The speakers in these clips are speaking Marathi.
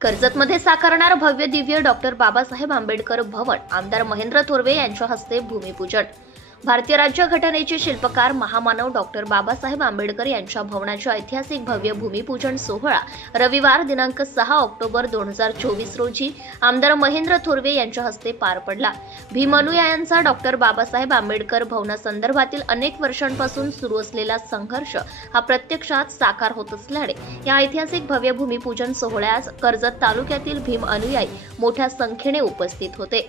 कर्जतमध्ये साकारणार भव्य दिव्य डॉक्टर बाबासाहेब आंबेडकर भवन. आमदार महेंद्र थोरवे यांच्या हस्ते भूमिपूजन. भारतीय राज्यघटनेचे शिल्पकार महामानव डॉक्टर बाबासाहेब आंबेडकर यांच्या भवनाच्या ऐतिहासिक भव्य भूमिपूजन सोहळा रविवार दिनांक सहा ऑक्टोबर दोन हजार चोवीस रोजी आमदार महेंद्र थोरवे यांच्या हस्ते पार पडला. भीम अनुयायांचा डॉक्टर बाबासाहेब आंबेडकर भवनासंदर्भातील अनेक वर्षांपासून सुरू असलेला संघर्ष हा प्रत्यक्षात साकार होत असल्याने या ऐतिहासिक भव्य भूमिपूजन सोहळ्यास कर्जत तालुक्यातील भीम अनुयायी मोठ्या संख्येने उपस्थित होते.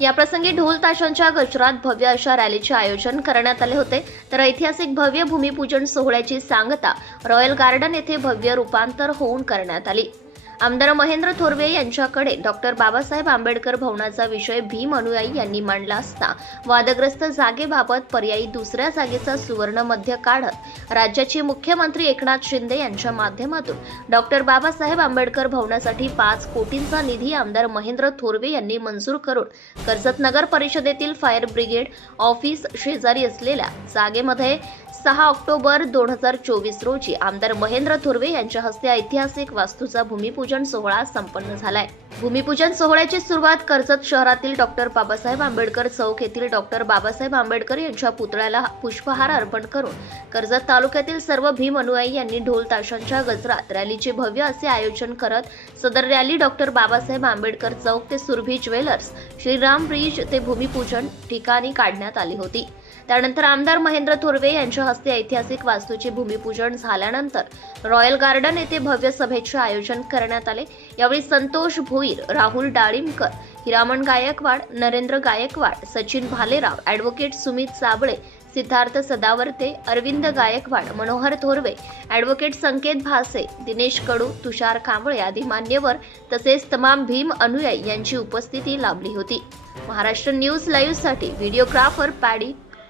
याप्रसंगी ढोल ताशांच्या गजरात भव्य अशा रॅलीचे आयोजन करण्यात आले होते. तर ऐतिहासिक भव्य भूमिपूजन सोहळ्याची सांगता रॉयल गार्डन येथे भव्य रूपांतर होऊन करण्यात आली. आमदार महेंद्र थोरवे यांच्याकडे डॉक्टर बाबासाहेब आंबेडकर भवनाचा विषय भीम अनुयायी यांनी मांडला असता. वादग्रस्त जागेबाबत पर्यायी दुसऱ्या जागेचा सुवर्ण मध्य काढत राज्याचे मुख्यमंत्री एकनाथ शिंदे यांच्या माध्यमातून डॉक्टर बाबासाहेब आंबेडकर भवनासाठी पाच कोटींचा निधी आमदार महेंद्र थोरवे यांनी मंजूर करून कर्जत नगर परिषदेतील फायर ब्रिगेड ऑफिस शेजारी असलेल्या जागेमध्ये सहा ऑक्टोबर दोन हजार चोवीस रोजी आमदार महेंद्र थोरवे यांच्या हस्ते ऐतिहासिक वास्तूचा भूमिपूजन सोहळा संपन्न झालाय. भूमिपूजन सोहळ्याची सुरुवात कर्जत शहरातील डॉक्टर बाबासाहेब आंबेडकर चौक येथील डॉक्टर बाबासाहेब आंबेडकर यांच्या पुतळ्याला पुष्पहार अर्पण करून कर्जत तालुक्यातील सर्व भीम अनुयायी यांनी ढोल ताशांच्या गजरात रॅलीचे भव्य असे आयोजन करत सदर रॅली डॉक्टर बाबासाहेब आंबेडकर चौक ते सुरभी ज्वेलर्स श्रीराम ब्रिज ते भूमिपूजन ठिकाणी काढण्यात आली होती. त्यानंतर आमदार महेंद्र थोरवे यांच्या हस्ते ऐतिहासिक वास्तूचे भूमिपूजन झाल्यानंतर रॉयल गार्डन येथे भव्य सभेचे आयोजन करण्यात आले. यावेळी संतोष भोईर राहुल डाळिंबकर हिरामण गायकवाड नरेंद्र गायकवाड सचिन भालेराव ॲडव्होकेट सुमित साबळे सिद्धार्थ सदावर्ते अरविंद गायकवाड मनोहर थोरवे ॲडव्होकेट संकेत भासे दिनेश कडू तुषार कांबळे आदी मान्यवर तसेच तमाम भीम अनुयायी यांची उपस्थिती लाभली होती. महाराष्ट्र न्यूज लाईव्हसाठी व्हिडिओग्राफर पॅडी